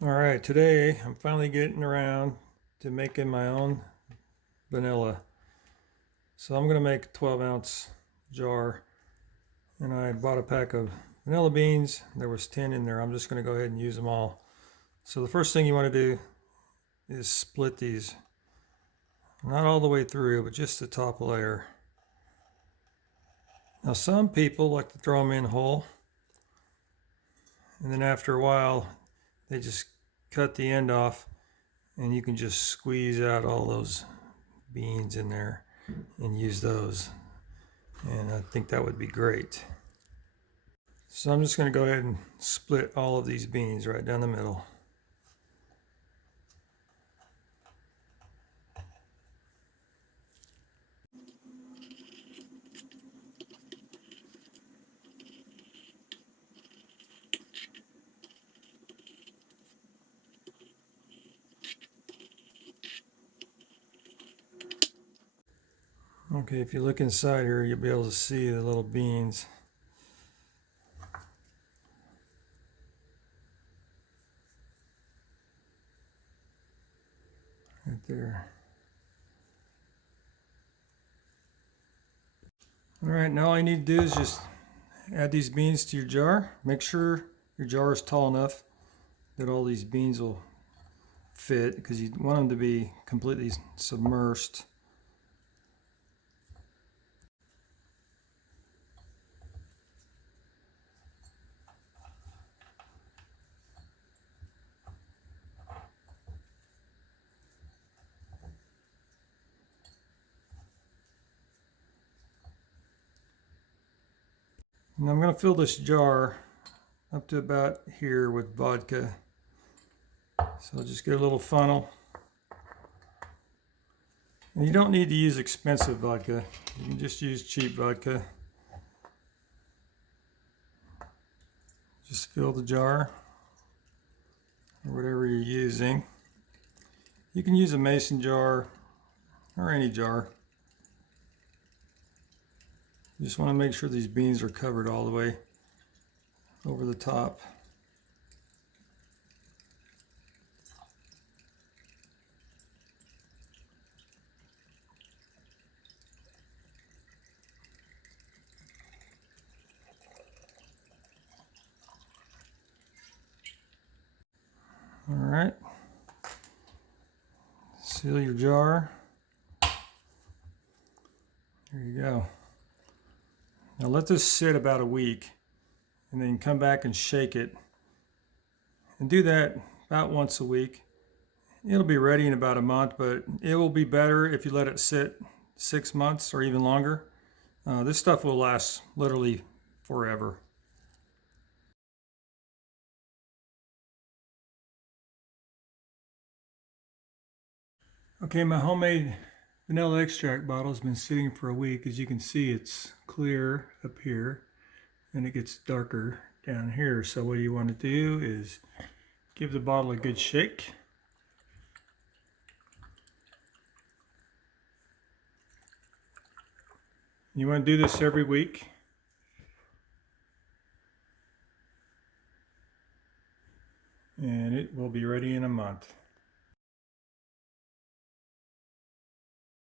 All right, today I'm finally getting around to making my own vanilla. So I'm gonna make a 12-ounce jar, and I bought a pack of vanilla beans. There was 10 in there. I'm just gonna go ahead and use them all. So the first thing you wanna do is split these. Not all the way through, but just the top layer. Now some people like to throw them in whole, and then after a while, they just cut the end off and you can just squeeze out all those beans in there and use those, and I think that would be great. So I'm just going to go ahead and split all of these beans right down the middle. Okay, if you look inside here, you'll be able to see the little beans. Right there. All right, now all you need to do is just add these beans to your jar. Make sure your jar is tall enough that all these beans will fit, because you want them to be completely submersed. And I'm going to fill this jar up to about here with vodka. So I'll just get a little funnel. And you don't need to use expensive vodka. You can just use cheap vodka. Just fill the jar, or whatever you're using. You can use a mason jar or any jar. You just want to make sure these beans are covered all the way over the top. All right. Seal your jar. There you go. Now let this sit about a week, and then come back and shake it. And do that about once a week. It'll be ready in about a month, but it will be better if you let it sit 6 months or even longer. This stuff will last literally forever. Okay, my homemade vanilla extract bottle has been sitting for a week. As you can see, it's clear up here and it gets darker down here. So what you want to do is give the bottle a good shake. You want to do this every week. And it will be ready in a month.